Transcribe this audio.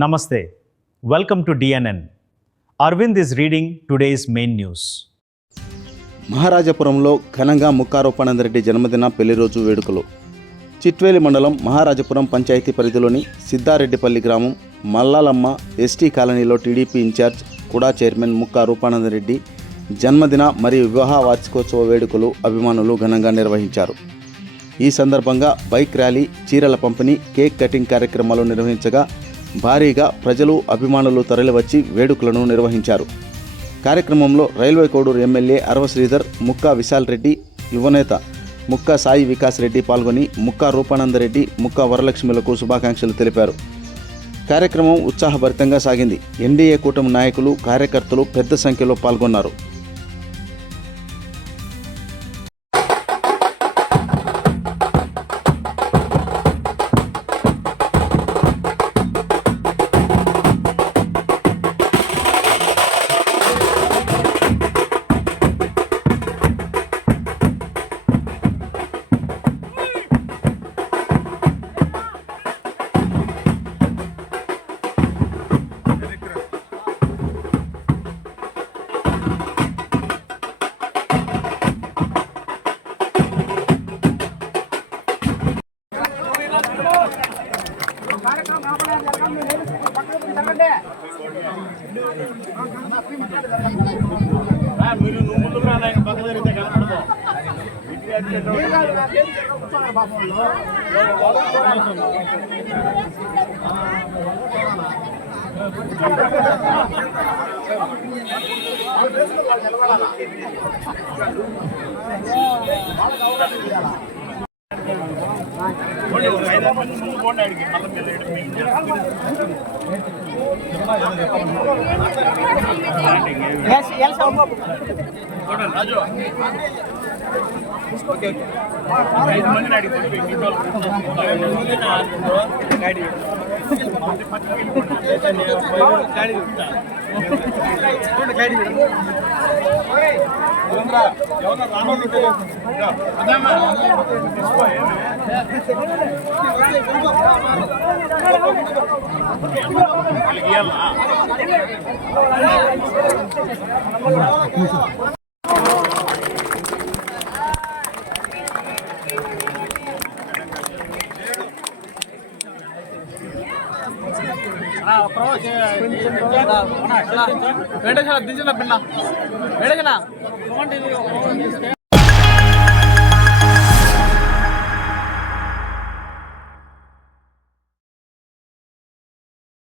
Namaste. Welcome to DNN. Arvind is reading today's main news. మహారాజపురంలో ఘనంగా ముక్కారూపానందరెడ్డి జన్మదిన పెళ్లి రోజు వేడుకలు. చిట్వేలి మండలం మహారాజపురం పంచాయతీ పరిధిలోని సిద్ధారెడ్డిపల్లి గ్రామం మల్లాలమ్మ ఎస్టీ కాలనీలో టీడీపీ ఇన్ఛార్జ్ కుడా చైర్మన్ ముక్కారూపానందరెడ్డి జన్మదిన మరియు వివాహ వార్షికోత్సవ వేడుకలు అభిమానులు ఘనంగా నిర్వహించారు. ఈ సందర్భంగా బైక్ ర్యాలీ, చీరల పంపిణీ, కేక్ కటింగ్ కార్యక్రమాలు నిర్వహించగా భారీగా ప్రజలు, అభిమానులు తరలివచ్చి వేడుకలను నిర్వహించారు. కార్యక్రమంలో రైల్వే కోడూరు ఎమ్మెల్యే అరవ శ్రీధర్, ముక్కా విశాల్ రెడ్డి, యువనేత ముక్కా సాయి వికాస్ రెడ్డి పాల్గొని ముక్కా రూపానందరెడ్డి, ముక్కా వరలక్ష్మిలకు శుభాకాంక్షలు తెలిపారు. కార్యక్రమం ఉత్సాహభరితంగా సాగింది. ఎన్డీఏ కూటమి నాయకులు, కార్యకర్తలు పెద్ద సంఖ్యలో పాల్గొన్నారు. మీరు ముందు పక్క జరిగితే కనపడదు. రాజు 5 మందిని అడిగితే వెంటనే దించిన పిల్ల వెంటనే